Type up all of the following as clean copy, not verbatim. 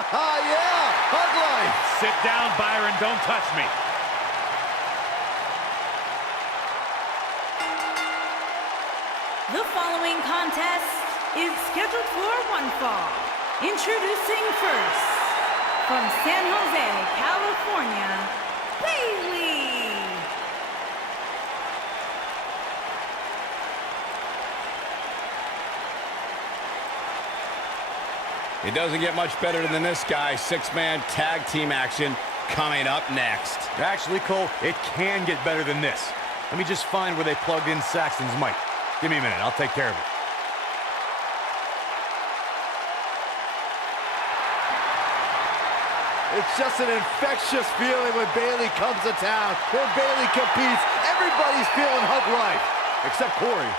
Yeah, hug life. Sit down, Byron. Don't touch me. The following contest is scheduled for one fall. Introducing first, from San Jose, California, Bayley. It doesn't get much better than this, guy. Six-man tag team action coming up next. Actually, Cole, it can get better than this. Let me just find where they plugged in Saxton's mic. Give me a minute, I'll take care of it. It's just an infectious feeling when Bayley comes to town. When Bayley competes, everybody's feeling hug life, except Corey.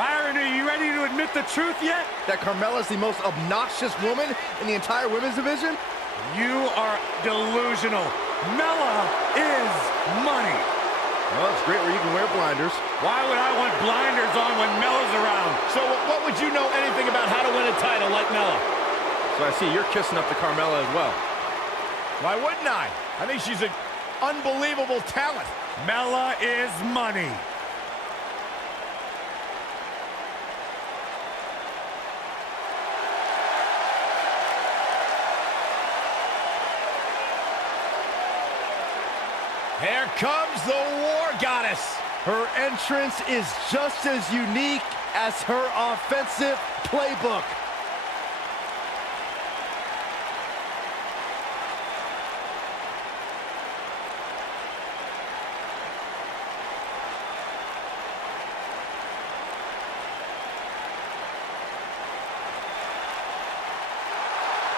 Byron, are you ready to admit the truth yet? That Carmella's the most obnoxious woman in the entire women's division? You are delusional. Mella is money. Well, it's great where you can wear blinders. Why would I want blinders on when Mella's around? So what would you know anything about how to win a title like Mella? So I see you're kissing up to Carmella as well. Why wouldn't I? I think she's an unbelievable talent. Mella is money. Here comes the War Goddess. Her entrance is just as unique as her offensive playbook.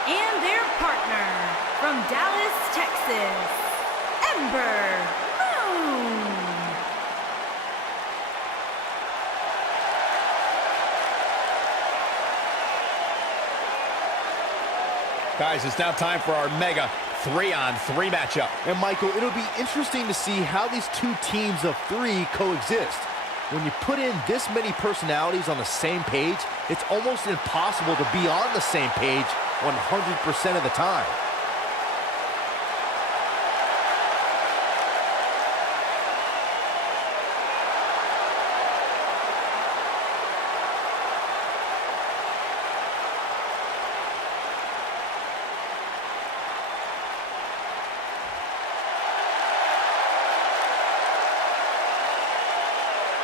And their partner, from Dallas, Texas, Ember. Guys, it's now time for our mega 3-on-3 matchup. And Michael, it'll be interesting to see how these two teams of three coexist. When you put in this many personalities on the same page, it's almost impossible to be on the same page 100% of the time.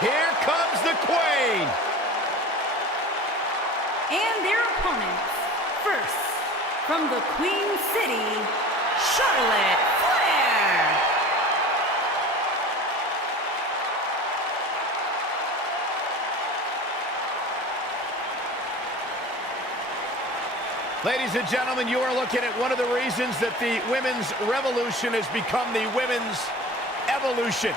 Here comes the Queen. And their opponents, first, from the Queen City, Charlotte Flair. Ladies and gentlemen, you are looking at one of the reasons that the women's revolution has become the women's evolution.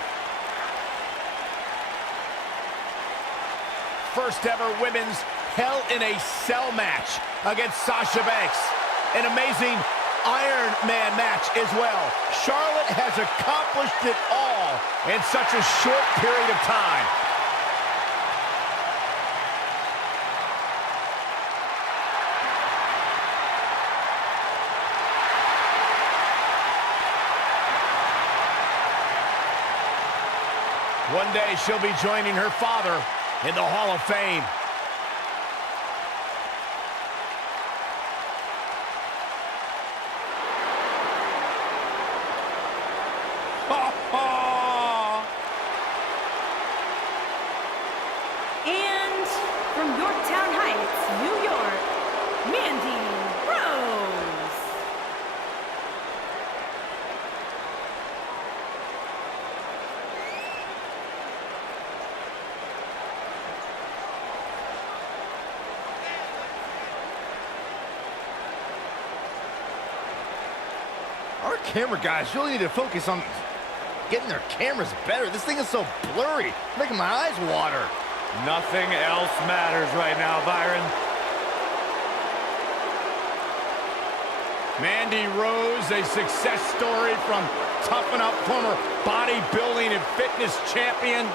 First ever women's Hell in a Cell match against Sasha Banks. An amazing Iron Man match as well. Charlotte has accomplished it all in such a short period of time. One day she'll be joining her father in the Hall of Fame. And from Yorktown Heights, New York, Mandy Rose. Our camera guys really need to focus on getting their cameras better. This thing is so blurry, making my eyes water. Nothing else matters right now, Byron. Mandy Rose, a success story from Toughen Up, former bodybuilding and fitness champion.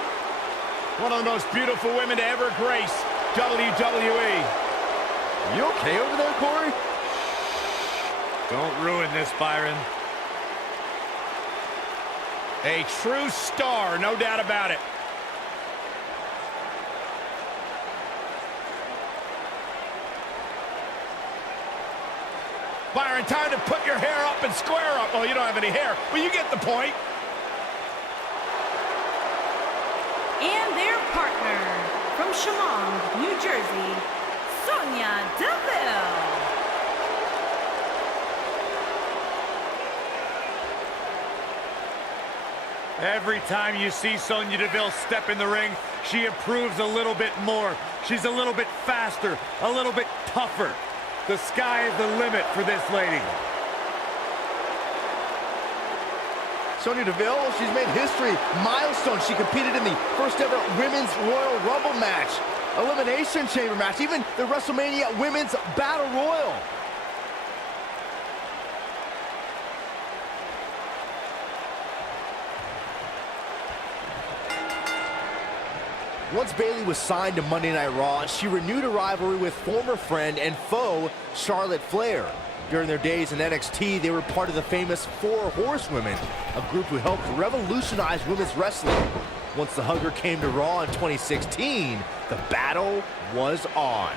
One of the most beautiful women to ever grace WWE. You okay over there, Corey? Don't ruin this, Byron. A true star, no doubt about it. Byron, time to put your hair up and square up. Well, you don't have any hair. Well, you get the point. And their partner, from Chemung, New Jersey, Sonya Deville. Every time you see Sonya Deville step in the ring, she improves a little bit more. She's a little bit faster, a little bit tougher. The sky is the limit for this lady. Sonya Deville, she's made history. Milestone. She competed in the first ever Women's Royal Rumble match, Elimination Chamber match, even the WrestleMania Women's Battle Royal. Once Bayley was signed to Monday Night Raw, she renewed a rivalry with former friend and foe Charlotte Flair. During their days in NXT, they were part of the famous Four Horsewomen, a group who helped revolutionize women's wrestling. Once the Hugger came to Raw in 2016, the battle was on.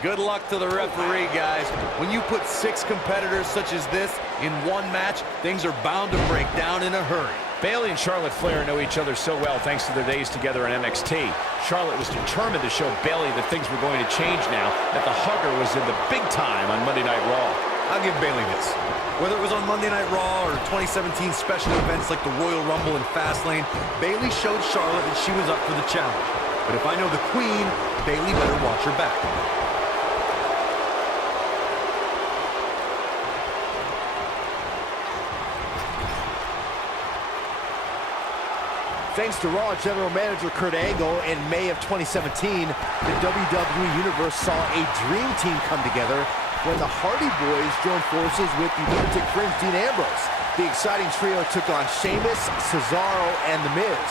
Good luck to the referee, guys. When you put 6 competitors such as this in one match, things are bound to break down in a hurry. Bayley and Charlotte Flair know each other so well thanks to their days together in NXT. Charlotte was determined to show Bayley that things were going to change now, that the Hugger was in the big time on Monday Night Raw. I'll give Bayley this. Whether it was on Monday Night Raw or 2017 special events like the Royal Rumble and Fastlane, Bayley showed Charlotte that she was up for the challenge. But if I know the Queen, Bayley better watch her back. Thanks to Raw General Manager Kurt Angle, in May of 2017, the WWE Universe saw a dream team come together when the Hardy Boys joined forces with the lunatic fringe Dean Ambrose. The exciting trio took on Sheamus, Cesaro, and The Miz.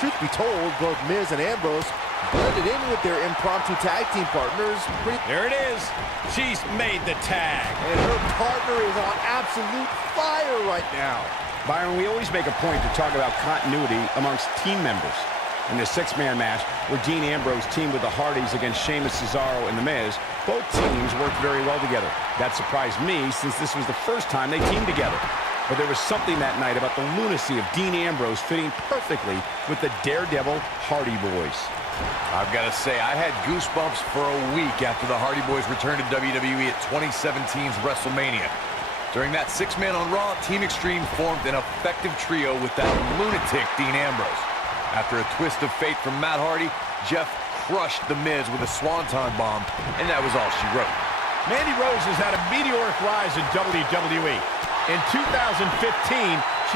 Truth be told, both Miz and Ambrose blended in with their impromptu tag team partners. There it is. She's made the tag. And her partner is on absolute fire right now. Byron, we always make a point to talk about continuity amongst team members. In the 6-man match, where Dean Ambrose teamed with the Hardys against Sheamus, Cesaro, and The Miz, both teams worked very well together. That surprised me, since this was the first time they teamed together. But there was something that night about the lunacy of Dean Ambrose fitting perfectly with the Daredevil Hardy Boys. I've got to say, I had goosebumps for a week after the Hardy Boys returned to WWE at 2017's WrestleMania. During that 6-man on Raw, Team Extreme formed an effective trio with that lunatic Dean Ambrose. After a twist of fate from Matt Hardy, Jeff crushed The Miz with a swanton bomb, and that was all she wrote. Mandy Rose has had a meteoric rise in WWE. In 2015,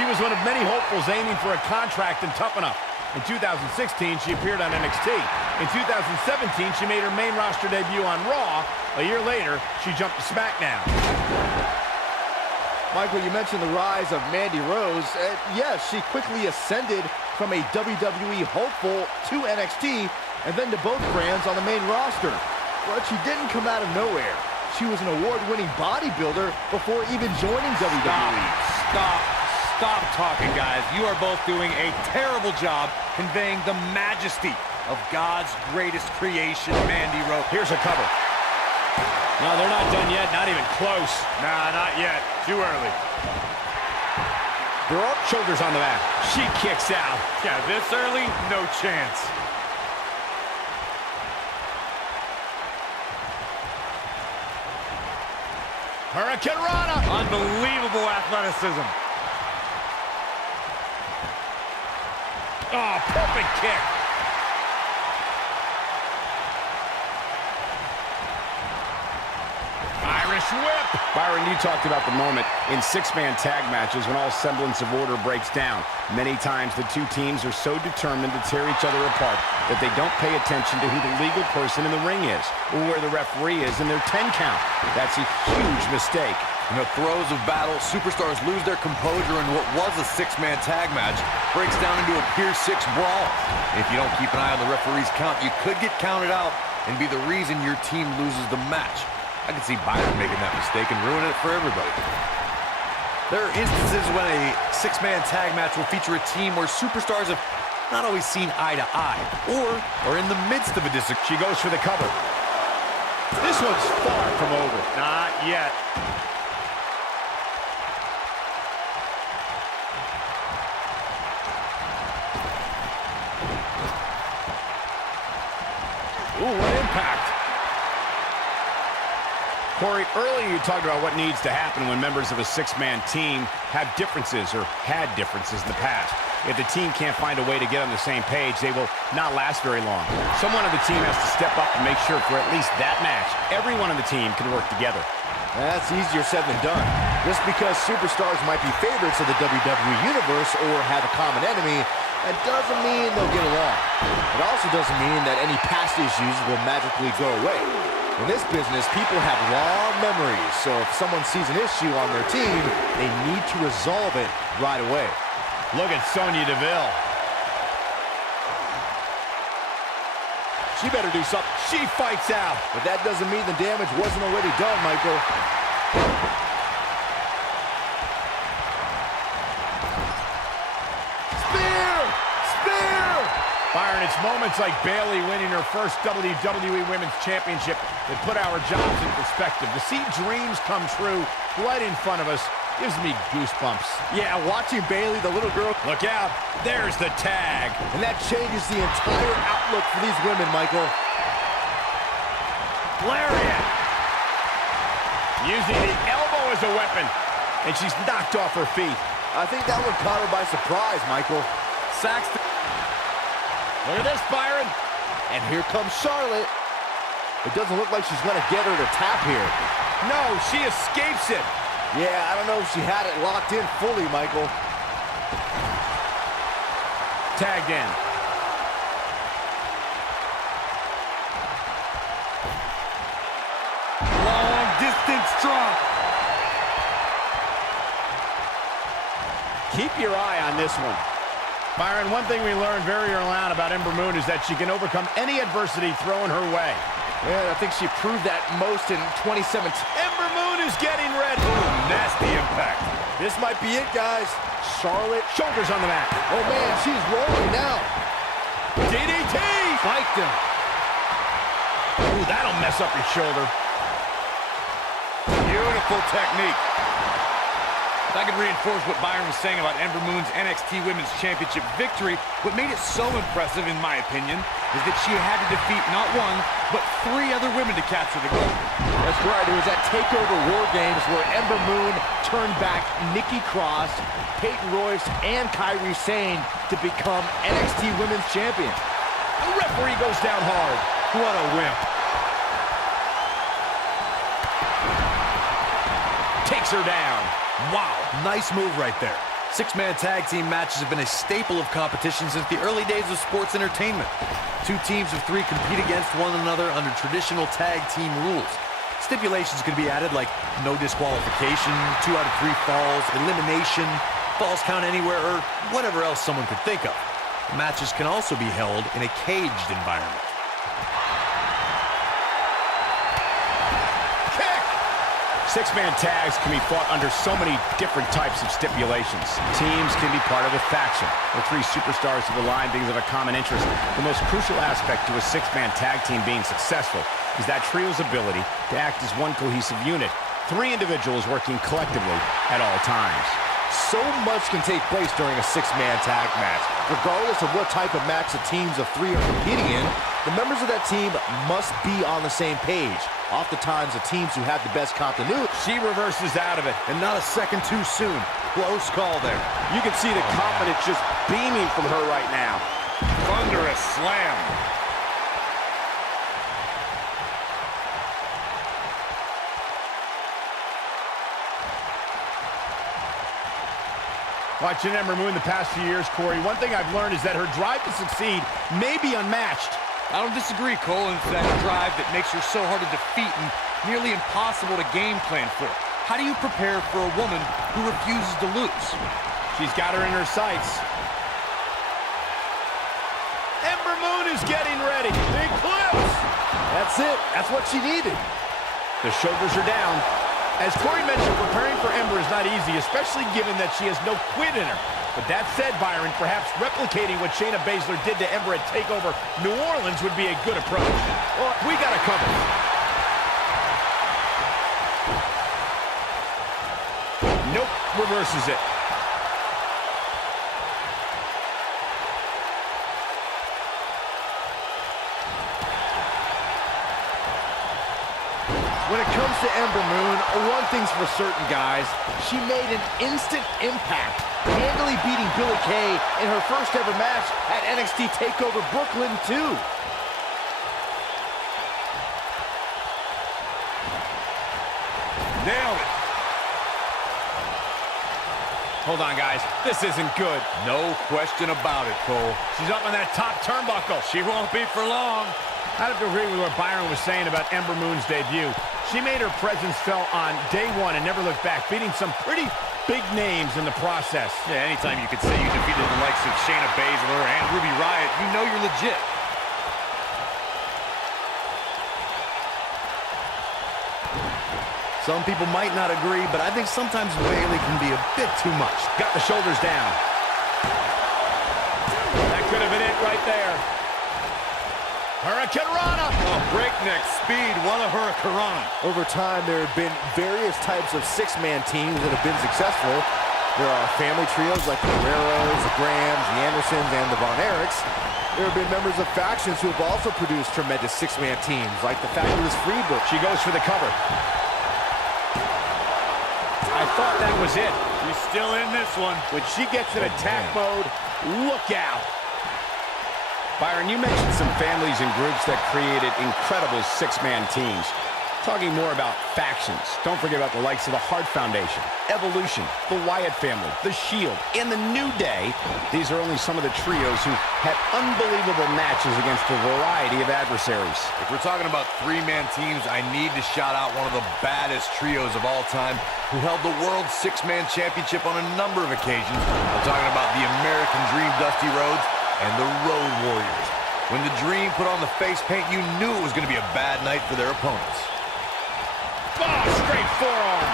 she was one of many hopefuls aiming for a contract in Toughen Up. In 2016, she appeared on NXT. In 2017, she made her main roster debut on Raw. A year later, she jumped to SmackDown. Michael, you mentioned the rise of Mandy Rose. Yes, she quickly ascended from a WWE hopeful to NXT and then to both brands on the main roster. But she didn't come out of nowhere. She was an award-winning bodybuilder before even joining WWE. Stop talking, guys. You are both doing a terrible job conveying the majesty of God's greatest creation, Mandy Rose. Here's a cover. No, they're not done yet. Not even close. Nah, not yet. Too early. They're up. Shoulders on the mat. She kicks out. Yeah, this early, no chance. Hurricane Rana. Unbelievable athleticism. Oh, perfect kick. Irish whip. Byron, you talked about the moment in six-man tag matches when all semblance of order breaks down. Many times the two teams are so determined to tear each other apart that they don't pay attention to who the legal person in the ring is or where the referee is in their 10 count. That's a huge mistake. In the throes of battle, superstars lose their composure, and what was a six-man tag match breaks down into a Pier 6 brawl. If you don't keep an eye on the referee's count, you could get counted out and be the reason your team loses the match. I can see Byron making that mistake and ruin it for everybody. There are instances when a six-man tag match will feature a team where superstars have not always seen eye to eye or are in the midst of a disagreement. She goes for the cover. This one's far from over. Not yet. Ooh, what impact. Corey, earlier you talked about what needs to happen when members of a six-man team have differences or had differences in the past. If the team can't find a way to get on the same page, they will not last very long. Someone on the team has to step up and make sure for at least that match, everyone on the team can work together. That's easier said than done. Just because superstars might be favorites of the WWE Universe or have a common enemy, that doesn't mean they'll get along. It also doesn't mean that any past issues will magically go away. In this business, people have long memories, so if someone sees an issue on their team, they need to resolve it right away. Look at Sonya Deville. She better do something. She fights out. But that doesn't mean the damage wasn't already done, Michael. Byron, it's moments like Bayley winning her first WWE Women's Championship that put our jobs in perspective. To see dreams come true right in front of us gives me goosebumps. Yeah, watching Bayley, the little girl. Look out. There's the tag. And that changes the entire outlook for these women, Michael. Lariat. Using the elbow as a weapon. And she's knocked off her feet. I think that one caught her by surprise, Michael. Saxton. Look at this, Byron. And here comes Charlotte. It doesn't look like she's going to get her to tap here. No, she escapes it. Yeah, I don't know if she had it locked in fully, Michael. Tagged in. Long distance drop. Keep your eye on this one. Byron, one thing we learned very early on about Ember Moon is that she can overcome any adversity thrown her way. Yeah, I think she proved that most in 2017. Ember Moon is getting ready. Ooh, nasty impact. This might be it, guys. Charlotte. Shoulders on the mat. Oh, man, she's rolling now. DDT! Spiked him. Ooh, that'll mess up your shoulder. Beautiful technique. If I could reinforce what Byron was saying about Ember Moon's NXT Women's Championship victory, what made it so impressive, in my opinion, is that she had to defeat not one, but 3 other women to capture the gold. That's right. It was at TakeOver War Games where Ember Moon turned back Nikki Cross, Peyton Royce, and Kairi Sane to become NXT Women's Champion. The referee goes down hard. What a wimp. Takes her down. Wow, nice move right there. Six-man tag team matches have been a staple of competition since the early days of sports entertainment. 2 teams of 3 compete against one another under traditional tag team rules. Stipulations can be added like no disqualification, 2 out of 3 falls, elimination, falls count anywhere, or whatever else someone could think of. Matches can also be held in a caged environment. Six-man tags can be fought under so many different types of stipulations. Teams can be part of a faction, where 3 superstars have aligned because of a common interest. The most crucial aspect to a six-man tag team being successful is that trio's ability to act as one cohesive unit. 3 individuals working collectively at all times. So much can take place during a 6-man tag match. Regardless of what type of match the teams of 3 are competing in, the members of that team must be on the same page. Oftentimes, the teams who have the best continuity. She reverses out of it. And not a second too soon. Close call there. You can see the confidence just beaming from her right now. Thunderous slam. Watching Ember Moon the past few years, Corey, one thing I've learned is that her drive to succeed may be unmatched. I don't disagree, Cole. It's that drive that makes her so hard to defeat and nearly impossible to game plan for. How do you prepare for a woman who refuses to lose? She's got her in her sights. Ember Moon is getting ready. Big clips. That's it. That's what she needed. The shoulders are down. As Corey mentioned, preparing for Ember is not easy, especially given that she has no quit in her. But that said, Byron, perhaps replicating what Shayna Baszler did to Ember at TakeOver New Orleans would be a good approach. Well, we got to cover. Nope, reverses it. When it comes to Ember Moon, one thing's for certain, guys. She made an instant impact, handily beating Billie Kay in her first ever match at NXT TakeOver Brooklyn 2. Nailed it. Hold on, guys. This isn't good. No question about it, Cole. She's up on that top turnbuckle. She won't be for long. I have to agree with what Byron was saying about Ember Moon's debut. She made her presence felt on day one and never looked back, beating some pretty big names in the process. Yeah, anytime you could say you defeated the likes of Shayna Baszler and Ruby Riott, you know you're legit. Some people might not agree, but I think sometimes Bayley can be a bit too much. Got the shoulders down. That could have been it right there. Hurricanrana! Oh, breakneck speed, what a hurricanrana. Over time, there have been various types of six-man teams that have been successful. There are family trios like the Guerreros, the Grahams, the Andersons, and the Von Erichs. There have been members of factions who have also produced tremendous six-man teams, like the Fabulous Freebird. She goes for the cover. I thought that was it. She's still in this one. When she gets in attack mode, look out. Byron, you mentioned some families and groups that created incredible six-man teams. Talking more about factions, don't forget about the likes of the Hart Foundation, Evolution, the Wyatt family, the Shield, and the New Day. These are only some of the trios who had unbelievable matches against a variety of adversaries. If we're talking about three-man teams, I need to shout out one of the baddest trios of all time who held the World Six-Man Championship on a number of occasions. I'm talking about the American Dream, Dusty Rhodes, and the Road Warriors. When the Dream put on the face paint, you knew it was going to be a bad night for their opponents. Oh, straight forearm.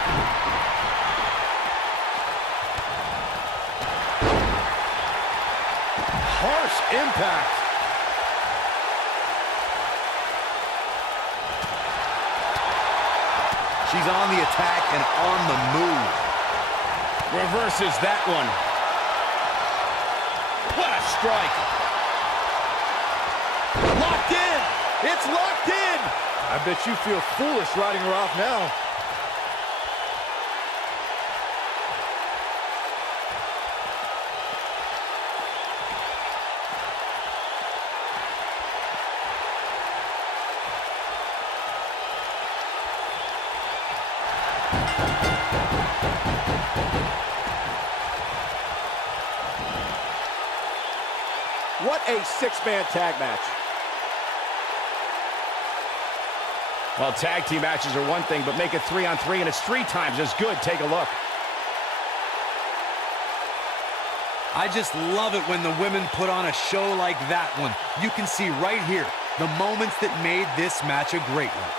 Harsh impact. She's on the attack and on the move. Reverses that one. What a strike. Locked in. It's locked in. I bet you feel foolish riding her off now. What a six-man tag match. Well, tag team matches are one thing, but make it 3-on-3, and it's 3 times as good. Take a look. I just love it when the women put on a show like that one. You can see right here the moments that made this match a great one.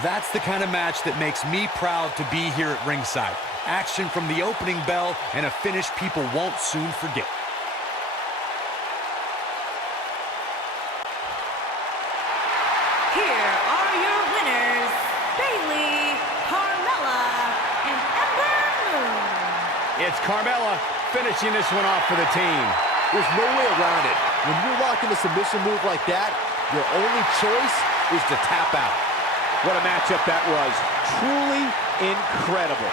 That's the kind of match that makes me proud to be here at ringside. Action from the opening bell and a finish people won't soon forget. Here are your winners, Bayley, Carmella, and Ember Moon. It's Carmella finishing this one off for the team. There's no way around it. When you're locked in a submission move like that, your only choice is to tap out. What a matchup that was. Truly incredible.